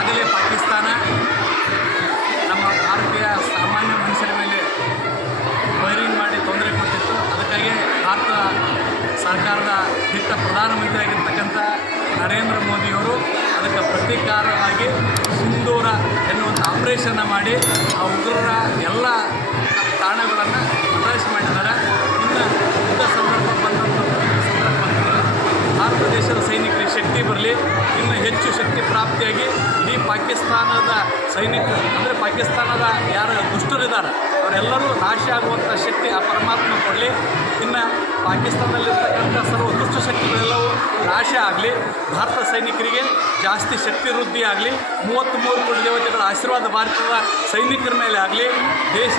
ಈಗಾಗಲೇ ಪಾಕಿಸ್ತಾನ ನಮ್ಮ ಭಾರತೀಯ ಸಾಮಾನ್ಯ ಮನುಷ್ಯರ ಮೇಲೆ ಫೈರಿಂಗ್ ಮಾಡಿ ತೊಂದರೆ ಕೊಟ್ಟಿತ್ತು. ಅದಕ್ಕಾಗಿ ಭಾರತ ಸರ್ಕಾರದ ಹಿತ್ತ ಪ್ರಧಾನಮಂತ್ರಿ ಆಗಿರ್ತಕ್ಕಂಥ ನರೇಂದ್ರ ಮೋದಿಯವರು ಅದಕ್ಕೆ ಪ್ರತೀಕಾರವಾಗಿ ಸಿಂಧೂರ ಎನ್ನುವಂಥ ಆಪರೇಷನ್ನ ಮಾಡಿ ಆ ಉಗ್ರರ ಎಲ್ಲ ತಾಣಗಳನ್ನು ಹತಾಶ ಮಾಡಿದ್ದಾರೆ. ಇನ್ನು ಯುದ್ಧ ಸಂದರ್ಭ ಬಂದಂಥ ಸಂದರ್ಭ ಭಾರತ ದೇಶದ ಸೈನಿಕ ಶಕ್ತಿ ಬರಲಿ, ಇನ್ನು ಹೆಚ್ಚು ಶಕ್ತಿ ಪ್ರಾಪ್ತಿಯಾಗಿ ಇಡೀ ಪಾಕಿಸ್ತಾನದ ಸೈನಿಕರು, ಅಂದರೆ ಪಾಕಿಸ್ತಾನದ ಯಾರು ದುಷ್ಟರಿದ್ದಾರೆ, ಅವರೆಲ್ಲರೂ ನಾಶ ಆಗುವಂಥ ಶಕ್ತಿ ಆ ಪರಮಾತ್ಮ ಕೊಡಲಿ. ಇನ್ನು ಪಾಕಿಸ್ತಾನದಲ್ಲಿರ್ತಕ್ಕಂಥ ಸರ್ವ ದುಷ್ಟ ಶಕ್ತಿಗಳೆಲ್ಲವೂ ನಾಶ ಆಗಲಿ. ಭಾರತ ಸೈನಿಕರಿಗೆ ಜಾಸ್ತಿ ಶಕ್ತಿ ವೃದ್ಧಿ ಆಗಲಿ. ಮೂವತ್ತ್ಮೂರು ಕೋಟಿ ದೇವತೆಗಳ ಆಶೀರ್ವಾದ ಭಾರತದ ಸೈನಿಕರ ಮೇಲೆ ಆಗಲಿ. ದೇಶ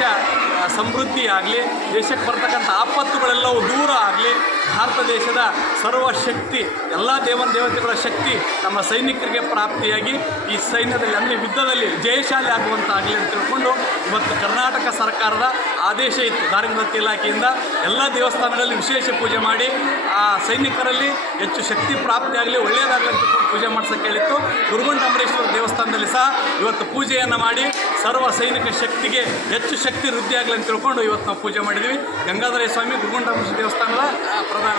ಸಮೃದ್ಧಿ ಆಗಲಿ ದೇಶಕ್ಕೆ ಬರ್ತಕ್ಕಂಥ ಆಪತ್ತುಗಳೆಲ್ಲವೂ ದೂರ ಆಗಲಿ, ಭಾರತ ದೇಶದ ಸರ್ವ ಶಕ್ತಿ ಎಲ್ಲ ದೇವನ ದೇವತೆಗಳ ಶಕ್ತಿ ನಮ್ಮ ಸೈನಿಕರಿಗೆ ಪ್ರಾಪ್ತಿಯಾಗಿ ಈ ಸೈನ್ಯದಲ್ಲಿ, ಅಂದರೆ ಯುದ್ಧದಲ್ಲಿ ಜಯಶಾಲಿ ಆಗುವಂತಾಗಲಿ ಅಂತ ತಿಳ್ಕೊಂಡು ಇವತ್ತು ಕರ್ನಾಟಕ ಸರ್ಕಾರದ ಆದೇಶ ಇತ್ತು. ಧಾರ್ಮಿಕ ಇಲಾಖೆಯಿಂದ ಎಲ್ಲ ದೇವಸ್ಥಾನಗಳಲ್ಲಿ ವಿಶೇಷ ಪೂಜೆ ಮಾಡಿ ಆ ಸೈನಿಕರಲ್ಲಿ ಹೆಚ್ಚು ಶಕ್ತಿ ಪ್ರಾಪ್ತಿಯಾಗಲಿ, ಒಳ್ಳೆಯದಾಗಲಿ ಅಂತ ಪೂಜೆ ಮಾಡಿಸೋಕೆ ಹೇಳಿತ್ತು. ಅಂಬರೀಶ್ವರ ಸಹ ಇವತ್ತು ಪೂಜೆಯನ್ನು ಮಾಡಿ ಸರ್ವ ಸೈನಿಕ ಶಕ್ತಿಗೆ ಹೆಚ್ಚು ಶಕ್ತಿ ವೃದ್ಧಿಯಾಗಲಿ ಅಂತ ತಿಳ್ಕೊಂಡು ಇವತ್ತು ನಾವು ಪೂಜೆ ಮಾಡಿದ್ವಿ. ಗಂಗಾಧರ ಸ್ವಾಮಿ ಗುರುಗುಂಡ ದೇವಸ್ಥಾನದ ಪ್ರಧಾನ